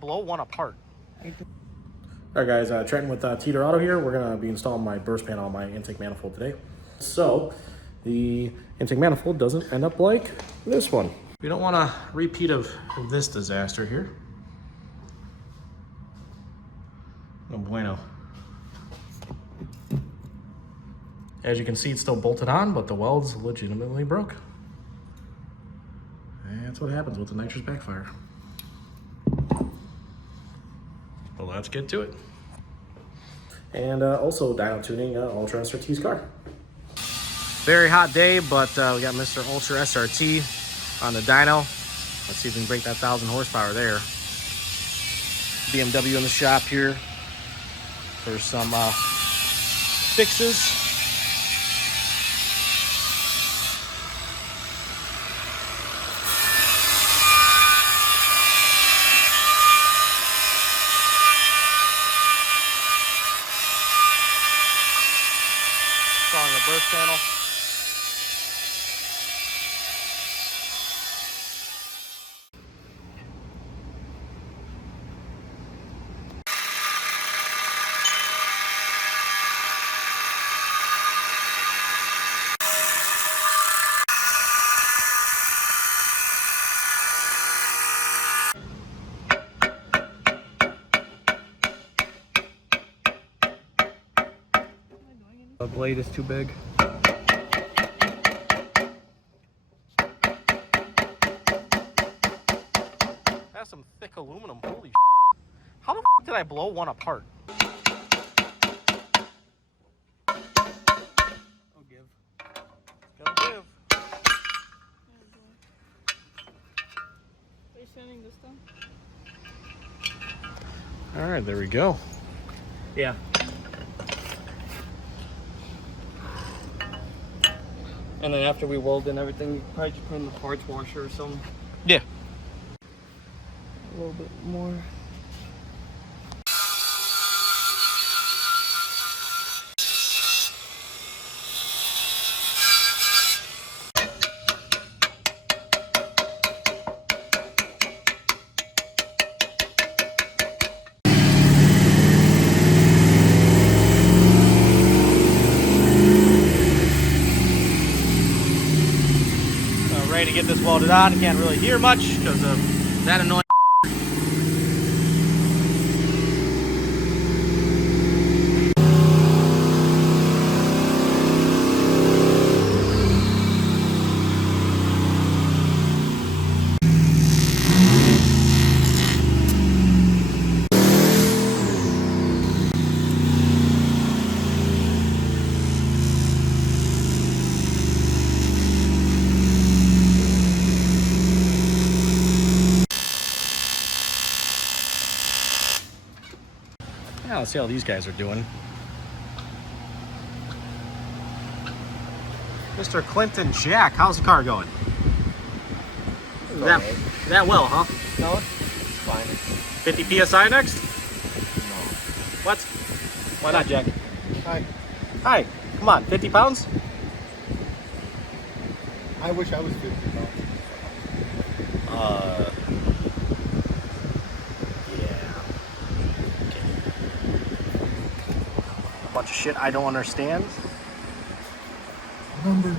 blow one apart? Alright guys, Trenton with Teter Auto here. We're going to be installing my burst panel on my intake manifold today. So, the intake manifold doesn't end up like this one. We don't want a repeat of this disaster here. No bueno. As you can see, it's still bolted on, but the weld's legitimately broke. And that's what happens with the nitrous backfire. Well, let's get to it. And also dyno tuning UltraSRT's car. Very hot day, but we got Mr. UltraSRT on the dyno. Let's see if we can break that 1,000 horsepower there. BMW in the shop here for some fixes. Installing the burst panel. The blade is too big. That's some thick aluminum. Holy shit. How the f did I blow one apart? I'll give. It's gonna give. Are you sanding this down? All right, there we go. Yeah. And then after we weld in everything, you probably just put in the parts washer or something. Yeah. A little bit more. Ready to get this welded on. Can't really hear much because of that annoying. Yeah, let's see how these guys are doing. Mr. Clinton Jack, how's the car going? That well, huh? No, it's fine. 50 PSI next? No. What? Why not, Jack? Hi. Hi, come on, 50 pounds? I wish I was 50 pounds. A bunch of shit I don't understand. Numbers.